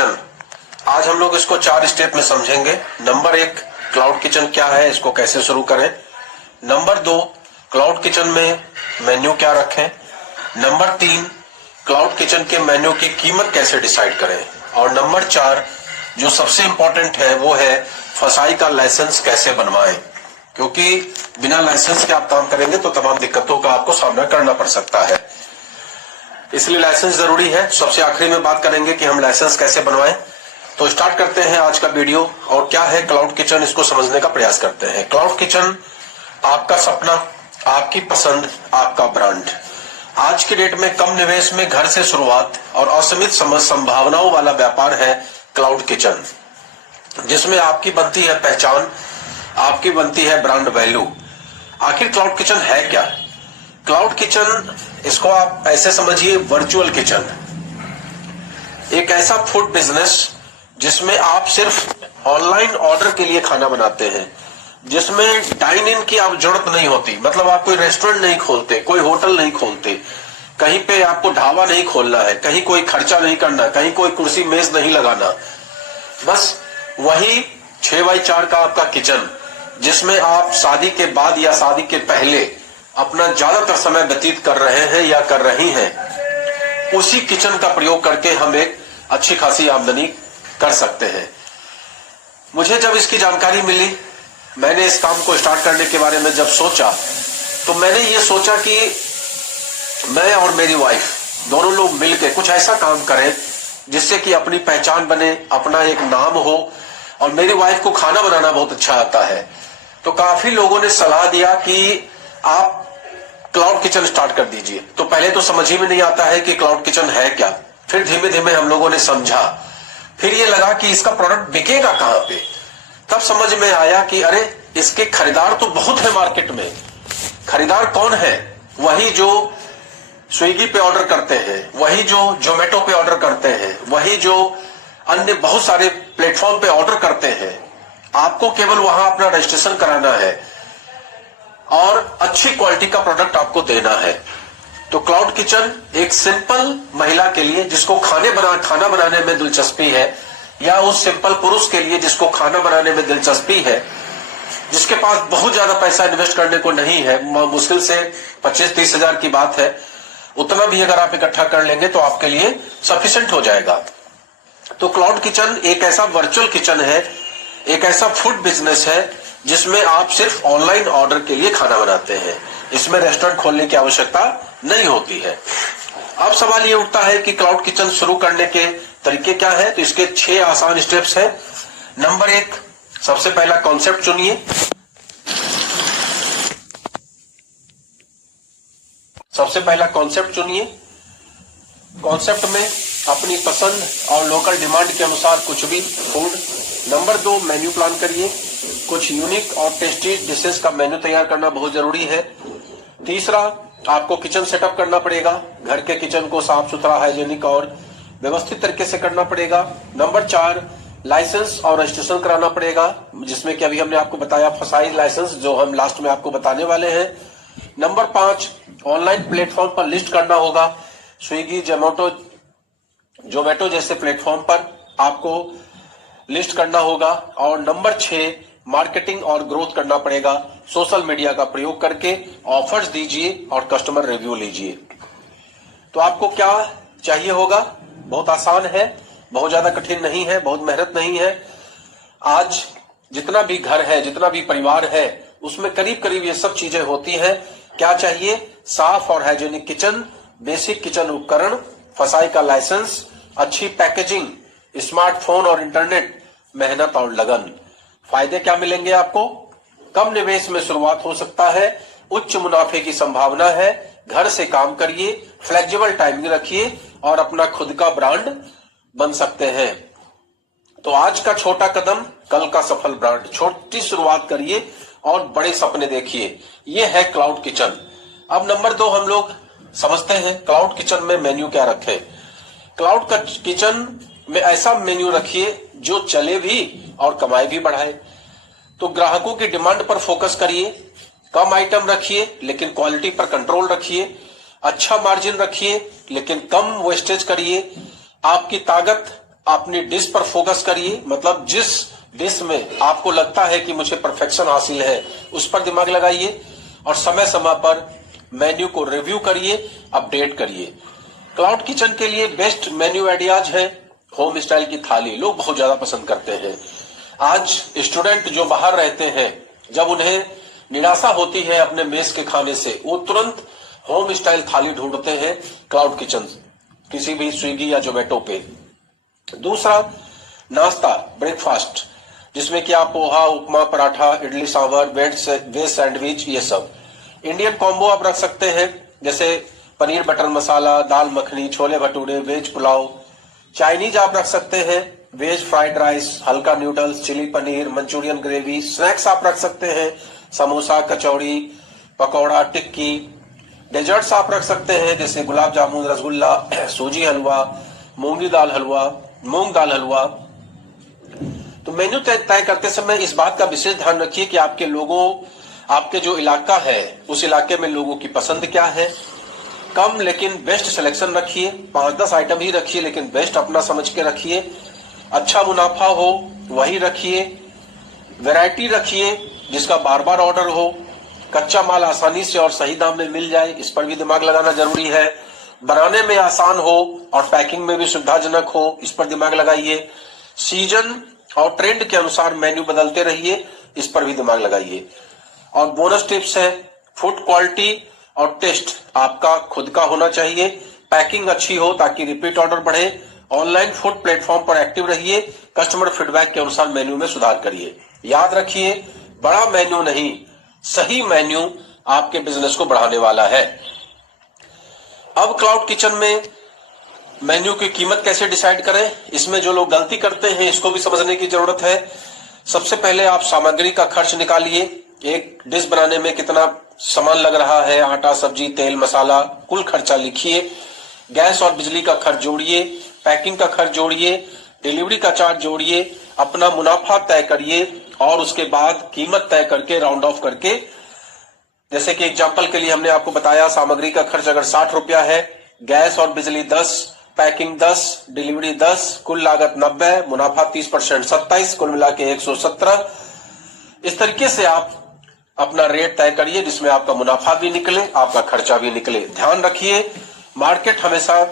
Kitchen, आज हम लोग इसको 4 स्टेप में समझेंगे। नंबर 1, क्लाउड किचन क्या है, इसको कैसे शुरू करें। नंबर 2, क्लाउड किचन में मेन्यू क्या रखें। नंबर 3, क्लाउड किचन के मेन्यू की कीमत कैसे डिसाइड करें। और नंबर 4, जो सबसे इंपॉर्टेंट है वो है फसाई का लाइसेंस कैसे बनवाएं, क्योंकि बिना लाइसेंस के आप काम करेंगे तो तमाम दिक्कतों का आपको सामना करना पड़ सकता है, इसलिए लाइसेंस जरूरी है। सबसे आखिरी में बात करेंगे कि हम लाइसेंस कैसे बनवाएं। तो स्टार्ट करते हैं आज का वीडियो। और क्या है क्लाउड किचन, इसको समझने का प्रयास करते हैं। क्लाउड किचन आपका सपना, आपकी पसंद, आपका ब्रांड। आज की डेट में कम निवेश में घर से शुरुआत और असीमित संभावनाओं वाला व्यापार है क्लाउड किचन, जिसमें आपकी बनती है पहचान, आपकी बनती है ब्रांड वैल्यू। आखिर क्लाउड किचन है क्या? क्लाउड किचन, इसको आप ऐसे समझिए, वर्चुअल किचन, एक ऐसा फूड बिजनेस जिसमें आप सिर्फ ऑनलाइन ऑर्डर के लिए खाना बनाते हैं, जिसमें डाइन इन की आप जरूरत नहीं होती। मतलब आप कोई रेस्टोरेंट नहीं खोलते, कोई होटल नहीं खोलते, कहीं पे आपको ढाबा नहीं खोलना है, कहीं कोई खर्चा नहीं करना, कहीं कोई कुर्सी मेज नहीं लगाना। बस वही 6x4 का आपका किचन, जिसमें आप शादी के बाद या शादी के पहले अपना ज्यादातर समय व्यतीत कर रहे हैं या कर रही हैं, उसी किचन का प्रयोग करके हम एक अच्छी खासी आमदनी कर सकते हैं। मुझे जब इसकी जानकारी मिली, मैंने इस काम को स्टार्ट करने के बारे में जब सोचा, तो मैंने ये सोचा कि मैं और मेरी वाइफ दोनों लोग मिलकर कुछ ऐसा काम करें जिससे कि अपनी पहचान बने, अपना एक नाम हो। और मेरी वाइफ को खाना बनाना बहुत अच्छा आता है, तो काफी लोगों ने सलाह दिया कि आप क्लाउड किचन स्टार्ट कर दीजिए। तो पहले तो समझ ही में नहीं आता है कि क्लाउड किचन है क्या। फिर धीमे धीमे हम लोगों ने समझा, फिर ये लगा कि इसका प्रोडक्ट बिकेगा कहां पे। तब समझ में आया कि अरे, इसके खरीदार तो बहुत है मार्केट में। खरीदार कौन है? वही जो स्विगी पे ऑर्डर करते हैं, वही जो जोमेटो पे ऑर्डर करते हैं, वही जो अन्य बहुत सारे प्लेटफॉर्म पे ऑर्डर करते हैं। आपको केवल वहां अपना रजिस्ट्रेशन कराना है और अच्छी क्वालिटी का प्रोडक्ट आपको देना है। तो क्लाउड किचन एक सिंपल महिला के लिए जिसको खाना बनाने में दिलचस्पी है, या उस सिंपल पुरुष के लिए जिसको खाना बनाने में दिलचस्पी है, जिसके पास बहुत ज्यादा पैसा इन्वेस्ट करने को नहीं है, मुश्किल से 25-30 हजार की बात है, उतना भी अगर आप इकट्ठा कर लेंगे तो आपके लिए सफिशिएंट हो जाएगा। तो क्लाउड किचन एक ऐसा वर्चुअल किचन है, एक ऐसा फूड बिजनेस है जिसमें आप सिर्फ ऑनलाइन ऑर्डर के लिए खाना बनाते हैं। इसमें रेस्टोरेंट खोलने की आवश्यकता नहीं होती है। अब सवाल ये उठता है कि क्लाउड किचन शुरू करने के तरीके क्या है। तो इसके 6 आसान स्टेप्स हैं। नंबर 1, सबसे पहला कॉन्सेप्ट चुनिए। सबसे पहला कॉन्सेप्ट चुनिए। कॉन्सेप्ट में अपनी पसंद और लोकल डिमांड के अनुसार कुछ भी फूड। नंबर 2, मेन्यू प्लान करिए। कुछ यूनिक और टेस्टी डिशेस का मेन्यू तैयार करना बहुत जरूरी है। तीसरा, आपको किचन सेटअप करना पड़ेगा। घर के किचन को साफ सुथरा, हाइजेनिक और व्यवस्थित तरीके से करना पड़ेगा। नंबर 4, लाइसेंस और रजिस्ट्रेशन कराना पड़ेगा, जिसमें कि अभी हमने आपको बताया फसाई लाइसेंस, जो हम लास्ट में आपको बताने वाले हैं। नंबर 5, ऑनलाइन प्लेटफॉर्म पर लिस्ट करना होगा। स्विगी, जोमेटो जैसे प्लेटफॉर्म पर आपको लिस्ट करना होगा। और नंबर 6, मार्केटिंग और ग्रोथ करना पड़ेगा। सोशल मीडिया का प्रयोग करके ऑफर्स दीजिए और कस्टमर रिव्यू लीजिए। तो आपको क्या चाहिए होगा? बहुत आसान है, बहुत ज्यादा कठिन नहीं है, बहुत मेहनत नहीं है। आज जितना भी घर है, जितना भी परिवार है, उसमें करीब करीब ये सब चीजें होती हैं। क्या चाहिए? साफ और हाइजेनिक किचन, बेसिक किचन उपकरण, फसाई का लाइसेंस, अच्छी पैकेजिंग, स्मार्टफोन और इंटरनेट, मेहनत और लगन। फायदे क्या मिलेंगे आपको? कम निवेश में शुरुआत हो सकता है, उच्च मुनाफे की संभावना है, घर से काम करिए, फ्लेक्सिबल टाइमिंग रखिए और अपना खुद का ब्रांड बन सकते हैं। तो आज का छोटा कदम, कल का सफल ब्रांड। छोटी शुरुआत करिए और बड़े सपने देखिए। यह है क्लाउड किचन। अब नंबर 2 हम लोग समझते हैं क्लाउड किचन में मेन्यू क्या रखें। क्लाउड किचन में ऐसा मेन्यू रखिए जो चले भी और कमाई भी बढ़ाए। तो ग्राहकों की डिमांड पर फोकस करिए, कम आइटम रखिए लेकिन क्वालिटी पर कंट्रोल रखिए, अच्छा मार्जिन रखिए लेकिन कम वेस्टेज करिए। आपकी ताकत अपनी डिश पर फोकस करिए, मतलब जिस डिश में आपको लगता है कि मुझे परफेक्शन हासिल है उस पर दिमाग लगाइए और समय समय पर मेन्यू को रिव्यू करिए, अपडेट करिए। क्लाउड किचन के लिए बेस्ट मेन्यू आइडियाज है होम स्टाइल की थाली, लोग बहुत ज्यादा पसंद करते हैं। आज स्टूडेंट जो बाहर रहते हैं, जब उन्हें निराशा होती है अपने मेस के खाने से, वो तुरंत होम स्टाइल थाली ढूंढते हैं क्लाउड किचन, किसी भी स्विगी या जोमेटो पे। दूसरा, नाश्ता ब्रेकफास्ट, जिसमें कि आप पोहा, उपमा, पराठा, इडली सांभर, वेज सैंडविच, ये सब इंडियन कॉम्बो आप रख सकते हैं, जैसे paneer butter masala, dal makhani, chole bhature, veg pulao. Chinese आप रख सकते हैं, veg fried rice, Hakka noodles, chilli paneer, Manchurian gravy. Snacks आप रख सकते हैं, समोसा, कचौड़ी, पकौड़ा, टिक्की। डेजर्ट्स आप रख सकते हैं, जैसे गुलाब जामुन, रसगुल्ला, सूजी हलवा, मूंगी दाल हलवा, मूंग दाल हलवा। तो मेन्यू तय करते समय इस बात का विशेष ध्यान रखिए कि आपके लोगों, आपके जो इलाका है उस इलाके में लोगों की पसंद क्या है। कम लेकिन बेस्ट सिलेक्शन रखिए, 5-10 आइटम ही रखिए, लेकिन बेस्ट अपना समझ के रखिए। अच्छा मुनाफा हो वही रखिए। वैरायटी रखिए जिसका बार बार ऑर्डर हो। कच्चा माल आसानी से और सही दाम में मिल जाए, इस पर भी दिमाग लगाना जरूरी है। बनाने में आसान हो और पैकिंग में भी सुविधाजनक हो, इस पर दिमाग लगाइए। सीजन और ट्रेंड के अनुसार मेन्यू बदलते रहिए, इस पर भी दिमाग लगाइए। और बोनस टिप्स है, फूड क्वालिटी और टेस्ट आपका खुद का होना चाहिए। पैकिंग अच्छी हो ताकि रिपीट ऑर्डर बढ़े। ऑनलाइन फूड प्लेटफॉर्म पर एक्टिव रहिए। कस्टमर फीडबैक के अनुसार मेन्यू में सुधार करिए। याद रखिए, बड़ा मेन्यू नहीं, सही मेन्यू आपके बिजनेस को बढ़ाने वाला है। अब क्लाउड किचन में मेन्यू की कीमत कैसे डिसाइड करें, इसमें जो लोग गलती करते हैं इसको भी समझने की जरूरत है। सबसे पहले आप सामग्री का खर्च निकालिए। एक डिश बनाने में कितना सामान लग रहा है, आटा, सब्जी, तेल, मसाला, कुल खर्चा लिखिए। गैस और बिजली का खर्च जोड़िए, पैकिंग का खर्च जोड़िए, डिलीवरी का चार्ज जोड़िए, अपना मुनाफा तय करिए और उसके बाद कीमत तय करके राउंड ऑफ करके, जैसे कि एग्जांपल के लिए हमने आपको बताया, सामग्री का खर्च अगर 60 रुपया है, गैस और बिजली 10, पैकिंग 10, डिलीवरी 10, कुल लागत 90, मुनाफा 30%, 27, कुल मिला के 117। इस तरीके से आप अपना रेट तय करिए जिसमें आपका मुनाफा भी निकले, आपका खर्चा भी निकले। ध्यान रखिए, मार्केट हमेशा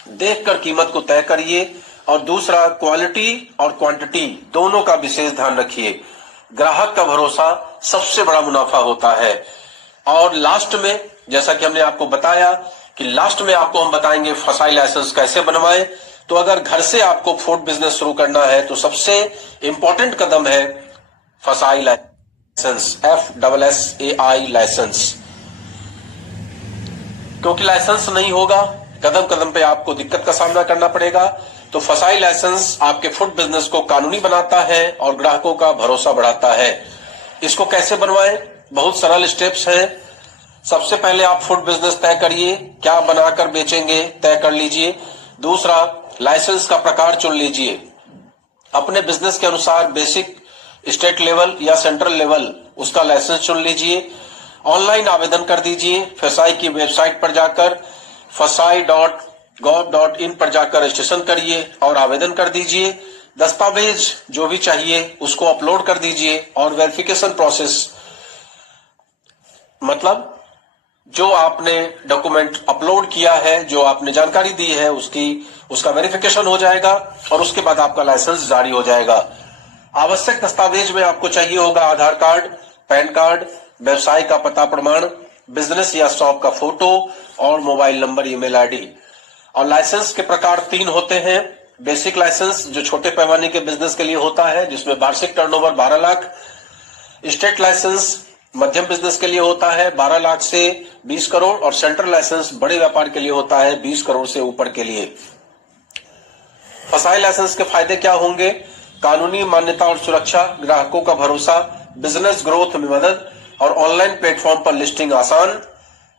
देखकर कीमत को तय करिए। और दूसरा, क्वालिटी और क्वांटिटी दोनों का विशेष ध्यान रखिए। ग्राहक का भरोसा सबसे बड़ा मुनाफा होता है। और लास्ट में, जैसा कि हमने आपको बताया कि लास्ट में आपको हम बताएंगे फसाई लाइसेंस कैसे बनवाएं। तो अगर घर से आपको फूड बिजनेस शुरू करना है तो सबसे इंपॉर्टेंट कदम है फसाई लाइसेंस, FSSAI लाइसेंस। क्योंकि लाइसेंस नहीं होगा, कदम कदम पे आपको दिक्कत का सामना करना पड़ेगा। तो फसाई लाइसेंस आपके फूड बिजनेस को कानूनी बनाता है और ग्राहकों का भरोसा बढ़ाता है। इसको कैसे बनवाएं, बहुत सरल स्टेप्स हैं। सबसे पहले आप फूड बिजनेस तय करिए, क्या बनाकर बेचेंगे तय कर लीजिए। दूसरा, लाइसेंस का प्रकार चुन लीजिए। अपने बिजनेस के अनुसार बेसिक, स्टेट लेवल या सेंट्रल लेवल उसका लाइसेंस चुन लीजिए। ऑनलाइन आवेदन कर दीजिए। फसाई की वेबसाइट पर जाकर fasai.gov.in पर जाकर रजिस्ट्रेशन करिए और आवेदन कर दीजिए। दस्तावेज जो भी चाहिए उसको अपलोड कर दीजिए और वेरिफिकेशन प्रोसेस, मतलब जो आपने डॉक्यूमेंट अपलोड किया है, जो आपने जानकारी दी है, उसका वेरिफिकेशन हो जाएगा और उसके बाद आपका लाइसेंस जारी हो जाएगा। आवश्यक दस्तावेज में आपको चाहिए होगा आधार कार्ड, पैन कार्ड, व्यवसाय का पता प्रमाण, बिजनेस या शॉप का फोटो और मोबाइल नंबर, ईमेल आईडी। और लाइसेंस के प्रकार 3 होते हैं। बेसिक लाइसेंस जो छोटे पैमाने के बिजनेस के लिए होता है, जिसमें वार्षिक टर्नओवर 12 लाख। स्टेट लाइसेंस मध्यम बिजनेस के लिए होता है 12 लाख से 20 करोड़ और सेंट्रल लाइसेंस बड़े व्यापार के लिए होता है 20 करोड़ से ऊपर के लिए। फसाई लाइसेंस के फायदे क्या होंगे? कानूनी मान्यता और सुरक्षा, ग्राहकों का भरोसा, बिजनेस ग्रोथ में मदद और ऑनलाइन प्लेटफॉर्म पर लिस्टिंग आसान,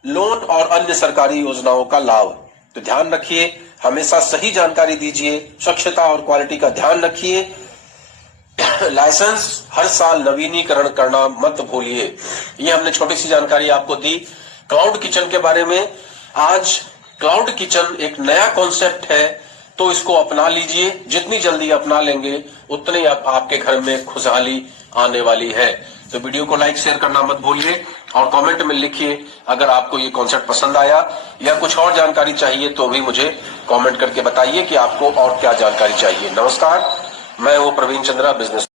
लोन और अन्य सरकारी योजनाओं का लाभ। तो ध्यान रखिए, हमेशा सही जानकारी दीजिए, स्वच्छता और क्वालिटी का ध्यान रखिए। लाइसेंस हर साल नवीनीकरण करना मत भूलिए। ये हमने छोटी सी जानकारी आपको दी क्लाउड किचन के बारे में। आज क्लाउड किचन एक नया कॉन्सेप्ट है तो इसको अपना लीजिए। जितनी जल्दी अपना लेंगे उतनी आपके घर में खुशहाली आने वाली है। तो वीडियो को लाइक शेयर करना मत भूलिए और कमेंट में लिखिए अगर आपको ये कॉन्सेप्ट पसंद आया या कुछ और जानकारी चाहिए तो भी मुझे कमेंट करके बताइए कि आपको और क्या जानकारी चाहिए। नमस्कार, मैं हूं प्रवीण चंद्रा, बिजनेस